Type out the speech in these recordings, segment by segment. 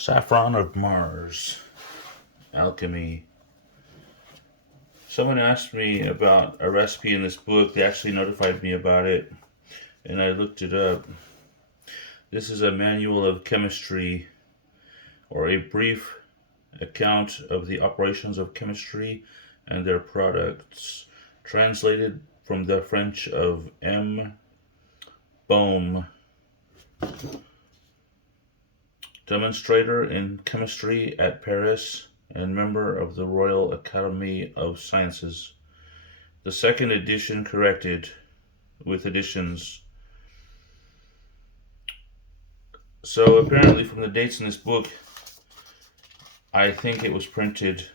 Saffron of Mars, Alchemy. Someone asked me about a recipe in this book. They actually notified me about it, and I looked it up. This is a manual of chemistry, or a brief account of the operations of chemistry and their products, translated from the French of M. Beaume, demonstrator in chemistry at Paris and member of the Royal Academy of Sciences. The second edition corrected, with additions. So apparently, from the dates in this book, I think it was printed.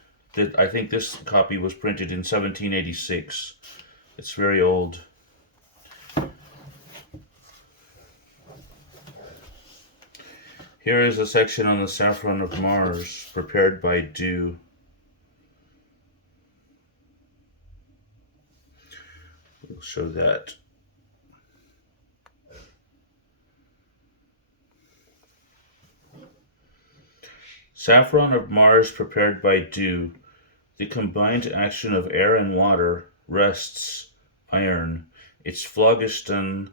I think this copy was printed in 1786. It's very old. Here is a section on the saffron of Mars, prepared by Beaume. We'll show that. Saffron of Mars prepared by dew. The combined action of air and water rests iron. Its phlogiston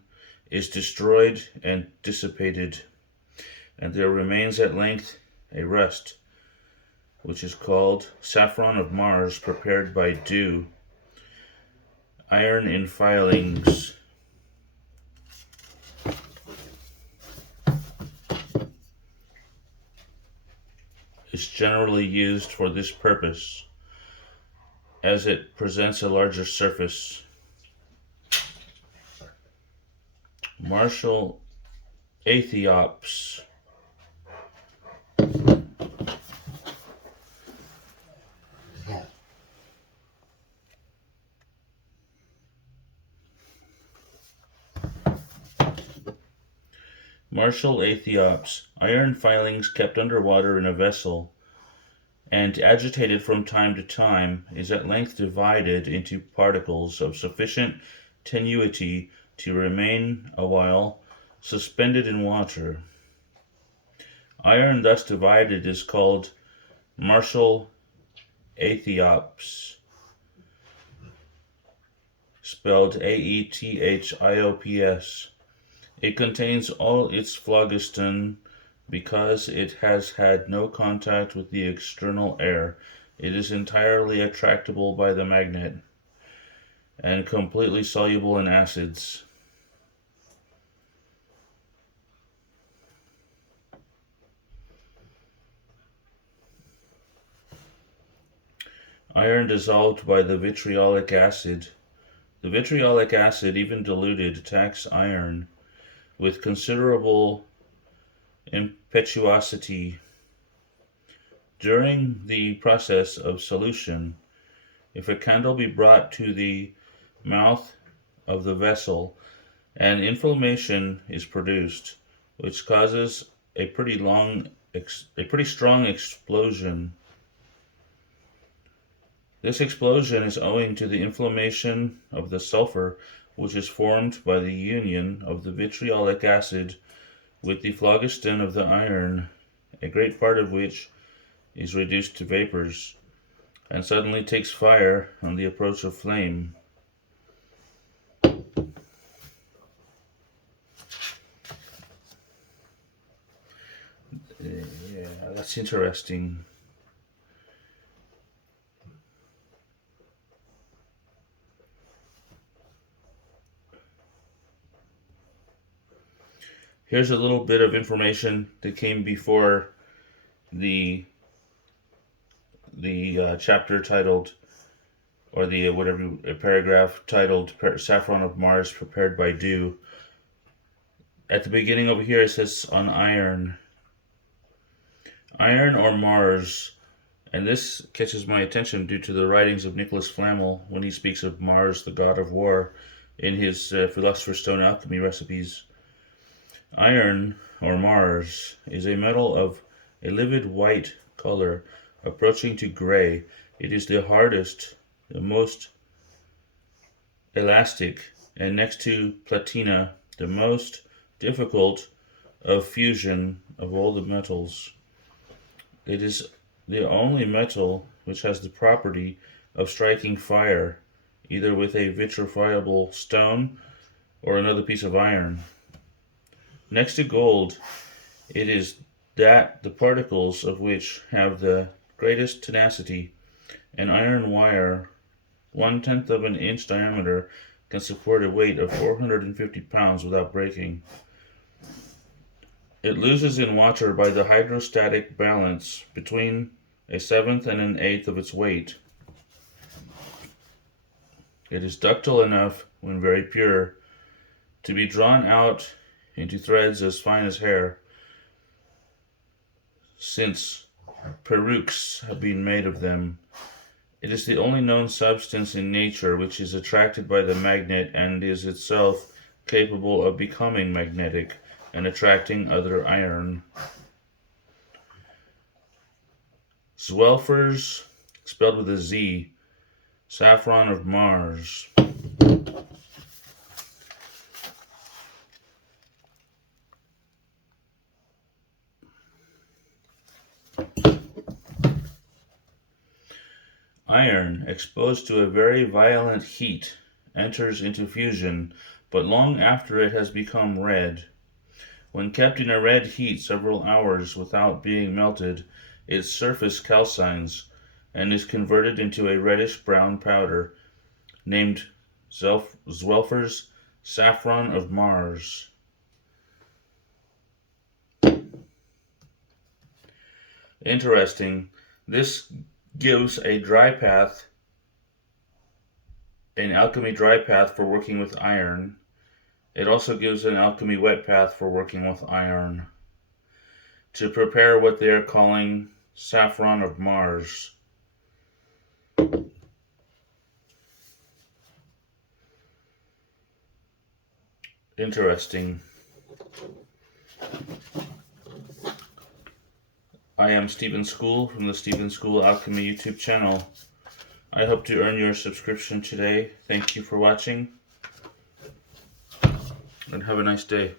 is destroyed and dissipated, and there remains at length a rest, which is called saffron of Mars prepared by dew. Iron in filings. Is generally used for this purpose, as it presents a larger surface. Martial Aethiops. Martial Aethiops, iron filings kept under water in a vessel, and agitated from time to time, is at length divided into particles of sufficient tenuity to remain a while suspended in water. Iron thus divided is called martial Aethiops, spelled Aethiops. It contains all its phlogiston because it has had no contact with the external air. It is entirely attractable by the magnet and completely soluble in acids. Iron dissolved by the vitriolic acid. The vitriolic acid, even diluted, attacks iron with considerable impetuosity. During the process of solution, if a candle be brought to the mouth of the vessel, an inflammation is produced, which causes a pretty strong explosion. This explosion is owing to the inflammation of the sulfur, which is formed by the union of the vitriolic acid with the phlogiston of the iron, a great part of which is reduced to vapors, and suddenly takes fire on the approach of flame. Yeah, that's interesting. Here's a little bit of information that came before the chapter titled, or the paragraph titled Saffron of Mars prepared by dew. At the beginning over here it says on iron. Iron or Mars, and this catches my attention due to the writings of Nicholas Flamel when he speaks of Mars, the god of war, in his Philosopher's Stone alchemy recipes. Iron, or Mars, is a metal of a livid white color approaching to gray. It is the hardest, the most elastic, and next to platina, the most difficult of fusion of all the metals. It is the only metal which has the property of striking fire, either with a vitrifiable stone or another piece of iron. Next to gold, it is that the particles of which have the greatest tenacity. An iron wire 1/10 of an inch diameter can support a weight of 450 pounds without breaking. It loses in water by the hydrostatic balance between a seventh and an eighth of its weight. It is ductile enough, when very pure, to be drawn out into threads as fine as hair, since perruques have been made of them. It is the only known substance in nature which is attracted by the magnet and is itself capable of becoming magnetic and attracting other iron. Zwelfers, spelled with a Z, saffron of Mars. Iron, exposed to a very violent heat, enters into fusion, but long after it has become red. When kept in a red heat several hours without being melted, its surface calcines, and is converted into a reddish-brown powder, named Zwelfer's saffron of Mars. Interesting. This gives a dry path, an alchemy dry path for working with iron. It also gives an alchemy wet path for working with iron, to prepare what they are calling saffron of Mars. Interesting. I am Stephen School from the Stephen School Alchemy YouTube channel. I hope to earn your subscription today. Thank you for watching, and have a nice day.